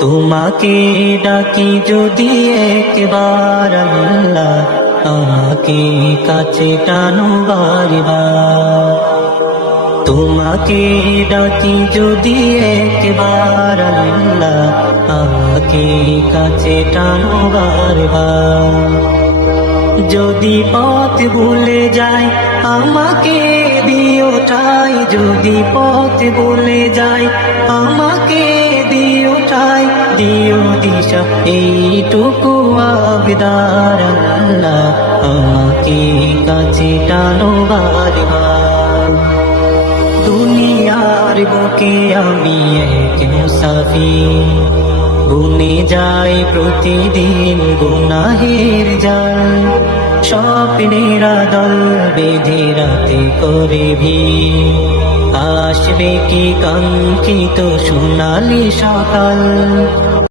তোমাকে ডাকি যদি একবার আল্লাহ, আমাকে কাছে টানো বারবার। তোমাকে ডাকি যদি একবার আল্লাহ, আমাকে কাছে টানো বারবার। যদি পথ ভুলে যাই আমাকে দিও ঠাই, যদি পথ ভুলে যাই আমাকে দিও ঠাই, দিও দিশা এইটুকু আবদার আল্লাহ, আমাকে কাছে টানো বারবার। দুনিয়ার বুকে আমি এক মুসাফির, গুনে যাই প্রতিদিন গুনাহের জাল। স্বপ্নের দল বেঁধে রাতে করে ভিড়, আসবে কি কাঙ্ক্ষিত সোনালি সকাল।